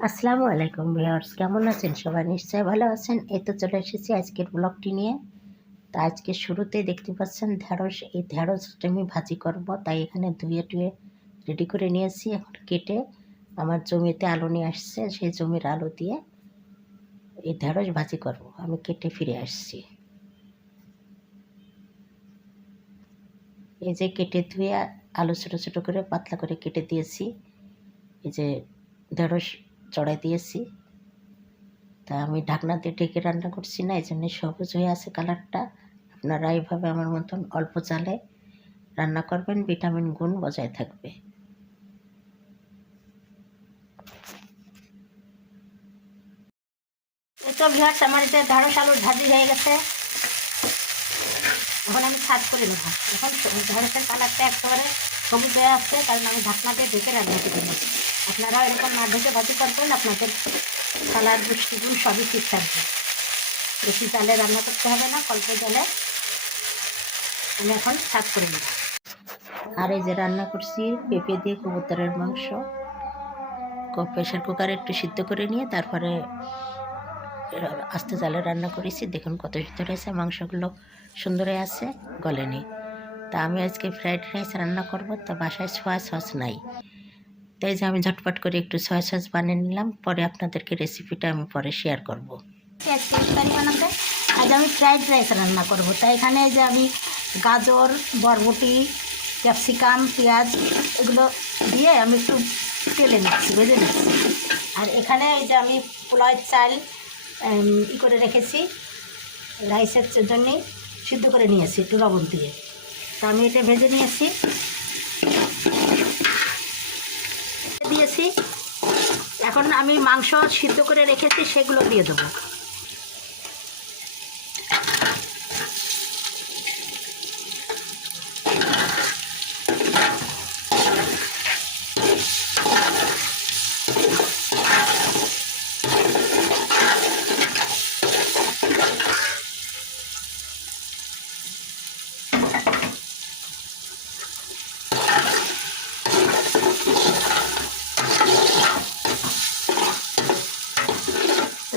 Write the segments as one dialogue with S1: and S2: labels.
S1: আসসালামু আলাইকুম ভিউয়ার্স, কেমন আছেন? সবাই নিশ্চয়ই ভালো আছেন। এই তো চলে এসেছি আজকের ব্লগটি নিয়ে। তা আজকে শুরুতেই দেখতে পাচ্ছেন ঢেঁড়স, এই ঢেঁড়সটা আমি ভাজি করব। তাই এখানে ধুয়ে টুয়ে রেডি করে নিয়েছি এখন কেটে। আমার জমিতে আলু নিয়ে আসছে, সেই জমির আলু দিয়ে এই ঢেঁড়স ভাজি করব। আমি কেটে ফিরে আসছি। এই যে কেটে ধুয়ে আলু ছোটো ছোটো করে, পাতলা করে কেটে দিয়েছি। এই যে ঢেঁড়স চড়াই দিয়েছি। তা আমি ঢাকনা দিয়ে ঢেকে রান্না করছি না এই জন্য সবুজ হয়ে আছে কালারটা। আপনারা এইভাবে আমার মতন অল্প চালে রান্না করবেন, ভিটামিন গুণ বজায় থাকবে। আমার ঢেঁড়স আলুর ভাজি হয়ে গেছে। এখন আমি ছাদ করে নেব। এখন ঢেঁড়সের কালারটা একেবারে সবুজ হয়ে আসছে কারণ আমি ঢাকনা দিয়ে ঢেকে রান্না করে। নেব আপনারা এরকম না ঢেকে ভাজি করবেন আপনাদের কালার পুষ্টিগুণ সবই ঠিক থাকবে। বেশি জালে রান্না করতে হবে না অল্প জলে। আমি এখন ছাদ করে নেব। আর এই যে রান্না করছি, পেঁপে দিয়ে কবুতরের মাংস। প্রেশার কুকারে একটু সিদ্ধ করে নিয়ে তারপরে আস্তে জালে রান্না করেছি। দেখুন কত সুন্দর হয়েছে, মাংসগুলো সুন্দর আছে গলেনি তা আমি আজকে ফ্রাইড রাইস রান্না করব, তা বাসায় সোয়া সস নাই। তাই যে আমি ঝটপট করে একটু সয়া সস বানিয়ে নিলাম, পরে আপনাদেরকে রেসিপিটা আমি পরে শেয়ার করব। আজ আমি ফ্রাইড রাইস রান্না করব। তাই এখানে যে আমি গাজর, বরবটি ক্যাপসিকাম পেঁয়াজ এগুলো দিয়ে আমি একটু তেলে নিচ্ছি, ভেজে নিচ্ছি। আর এখানে এই যে আমি পোলাওয়ের চাল ই করে রেখেছি রাইসের জন্যে সিদ্ধ করে নিয়েছি, একটু লবণ দিয়ে। তো আমি এটা ভেজে নিয়েছি। দিয়েছি। এখন আমি মাংস সিদ্ধ করে রেখেছি, সেগুলো দিয়ে দেবো।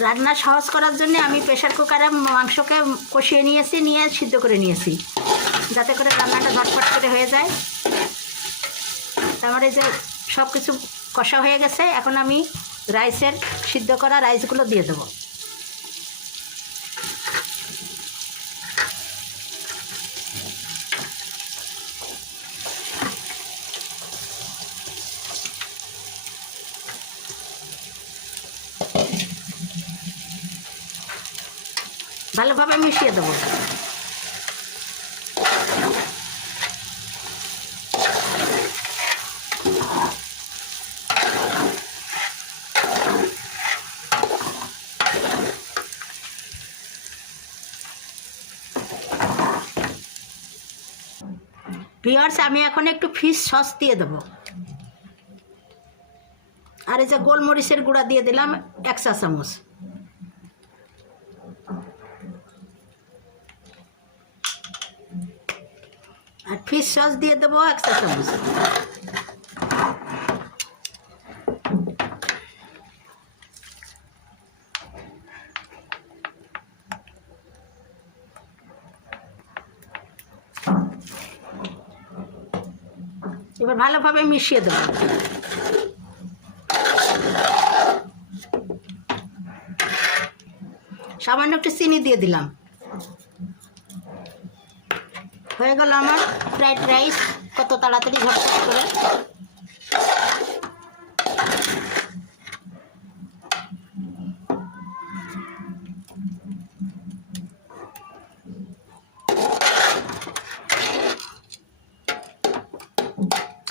S1: রান্না সহজ করার জন্য আমি প্রেশার কুকারে মাংসকে কষিয়ে নিয়েছি, নিয়ে সিদ্ধ করে নিয়েছি। যাতে করে রান্নাটা ঝটপট করে হয়ে যায়। তারপরে যে সব কিছু কষা হয়ে গেছে, এখন আমি রাইসের সিদ্ধ করা রাইসগুলো দিয়ে দেবো। ভালোভাবে মিশিয়ে দেবো। ভিওয়ার্স আমি এখন একটু ফিশ সস দিয়ে দেবো। আর এই যে গোলমরিচের গুঁড়া দিয়ে দিলাম এক চা চামচ। আর ফিশ সস দিয়ে দেবো এক চা চামচ। এবার ভালোভাবে মিশিয়ে দেবো। সামান্য একটু চিনি দিয়ে দিলাম। হয়ে গেল আমার ফ্রাইড রাইস। কত তাড়াতাড়ি ঝটপট করে।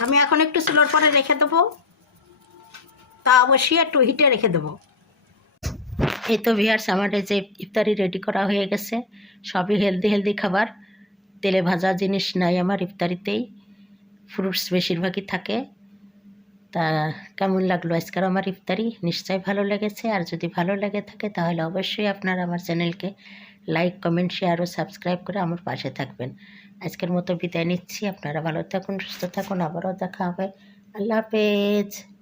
S1: আমি এখন একটু চুলোর পরে রেখে দেবো। তা অবশ্যই একটু হিটে রেখে দেবো। এই তো আমার এই যে ইফতারি রেডি করা হয়ে গেছে। সবই হেলদি হেলদি খাবার। তেলে ভাজা জিনিস নাই আমার, ইফতারিতেই ফ্রুটস বেশিরভাগই থাকে। তা কেমন লাগল আজকাল আমার ইফতারি? নিশ্চয়ই ভালো লেগেছে। আর যদি ভালো লেগে থাকে তাহলে অবশ্যই আপনারা আমার চ্যানেলকে লাইক কমেন্ট শেয়ার ও সাবস্ক্রাইব করে আমার পাশে থাকবেন। আজকের মতো বিদায় নিচ্ছি। আপনারা ভালো থাকুন, সুস্থ থাকুন। আবারও দেখা হবে। আল্লাহ হাফেজ।